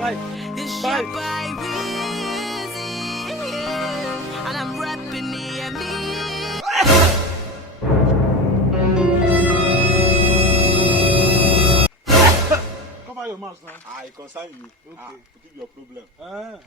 Bye. It's Bye. your boy Weezy, and I'm rapping near me. Cover your mouth now. I concern you. Okay. To keep your problem. Okay.